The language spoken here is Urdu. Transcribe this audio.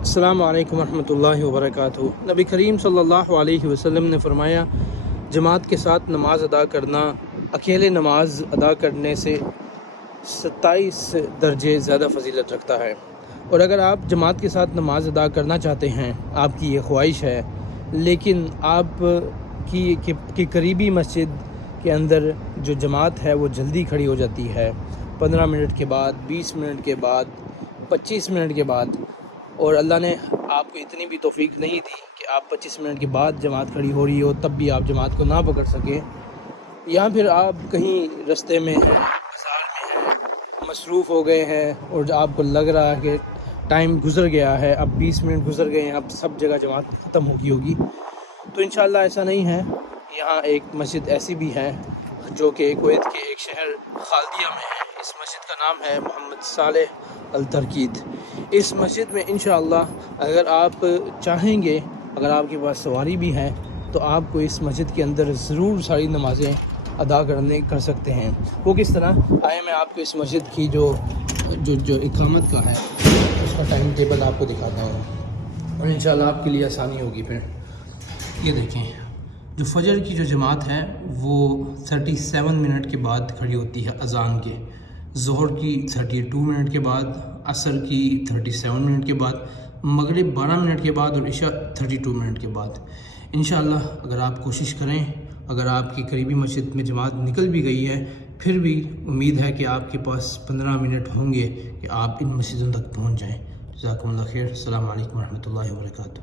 السلام علیکم ورحمۃ اللہ وبرکاتہ۔ نبی کریم صلی اللہ علیہ وسلم نے فرمایا، جماعت کے ساتھ نماز ادا کرنا اکیلے نماز ادا کرنے سے 27 درجے زیادہ فضیلت رکھتا ہے، اور اگر آپ جماعت کے ساتھ نماز ادا کرنا چاہتے ہیں، آپ کی یہ خواہش ہے، لیکن آپ کی قریبی مسجد کے اندر جو جماعت ہے وہ جلدی کھڑی ہو جاتی ہے، 15 منٹ کے بعد، 20 منٹ کے بعد، 25 منٹ کے بعد، اور اللہ نے آپ کو اتنی بھی توفیق نہیں دی کہ آپ 25 منٹ کے بعد جماعت کھڑی ہو رہی ہو تب بھی آپ جماعت کو نہ پکڑ سکیں، یا پھر آپ کہیں رستے میں ہیں، بازار میں ہیں، مصروف ہو گئے ہیں اور آپ کو لگ رہا ہے کہ ٹائم گزر گیا ہے، اب 20 منٹ گزر گئے ہیں، اب سب جگہ جماعت ختم ہوگی، تو انشاءاللہ ایسا نہیں ہے۔ یہاں ایک مسجد ایسی بھی ہے جو کہ کویت کے ایک شہر خالدیہ میں ہے۔ اس مسجد کا نام ہے محمد صالح الترکید۔ اس مسجد میں انشاءاللہ اگر آپ چاہیں گے، اگر آپ کے پاس سواری بھی ہے، تو آپ کو اس مسجد کے اندر ضرور ساری نمازیں ادا کر سکتے ہیں۔ وہ کس طرح؟ آئے میں آپ کو اس مسجد کی جو اقامت کا ہے اس کا ٹائم ٹیبل آپ کو دکھاتا ہوں، اور انشاءاللہ آپ کے لیے آسانی ہوگی۔ پھر یہ دیکھیں، جو فجر کی جو جماعت ہے وہ 37 منٹ کے بعد کھڑی ہوتی ہے اذان کے، ظہر کی 32 منٹ کے بعد، عصر کی 37 منٹ کے بعد، مغرب 12 منٹ کے بعد، اور عشاء 32 منٹ کے بعد۔ انشاءاللہ اگر آپ کوشش کریں، اگر آپ کی قریبی مسجد میں جماعت نکل بھی گئی ہے، پھر بھی امید ہے کہ آپ کے پاس 15 منٹ ہوں گے کہ آپ ان مسجدوں تک پہنچ جائیں۔ جزاکم اللہ خیر۔ السلام علیکم ورحمۃ اللہ وبرکاتہ۔